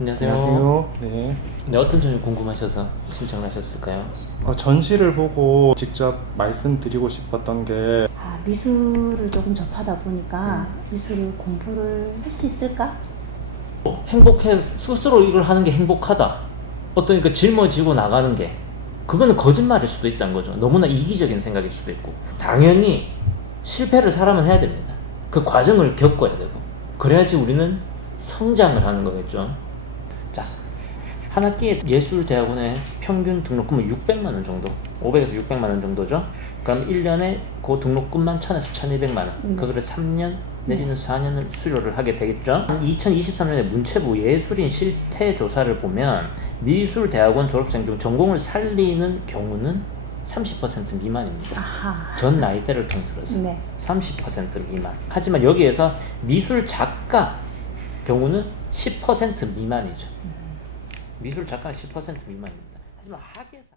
안녕하세요. 안녕하세요. 네. 네, 어떤 점이 궁금하셔서 신청하셨을까요? 어, 전시를 보고 직접 말씀드리고 싶었던 게 아, 미술을 조금 접하다 보니까 미술 공부를 할 수 있을까? 행복해 스스로 이걸 하는 게 행복하다. 어떤 그 짊어지고 나가는 게 그거는 거짓말일 수도 있다는 거죠. 너무나 이기적인 생각일 수도 있고 당연히 실패를 사람은 해야 됩니다. 그 과정을 겪어야 되고 그래야지 우리는 성장을 하는 거겠죠. 자, 한 학기에 예술대학원에 평균 등록금은 600만 원 정도, 500에서 600만 원 정도죠. 그럼 1년에 그 등록금만 1000에서 1200만 원. 음. 그거를 3년 내지는 4년을 수료를 하게 되겠죠. 2023년에 문체부 예술인 실태 조사를 보면 미술 대학원 졸업생 중 전공을 살리는 경우는 30% 미만입니다. 아하. 전 나이대를 통틀어서 네. 30% 미만. 하지만 여기에서 미술 작가 경우는 10% 미만이죠. 미술 작가는 10% 미만입니다. 하지만 학예사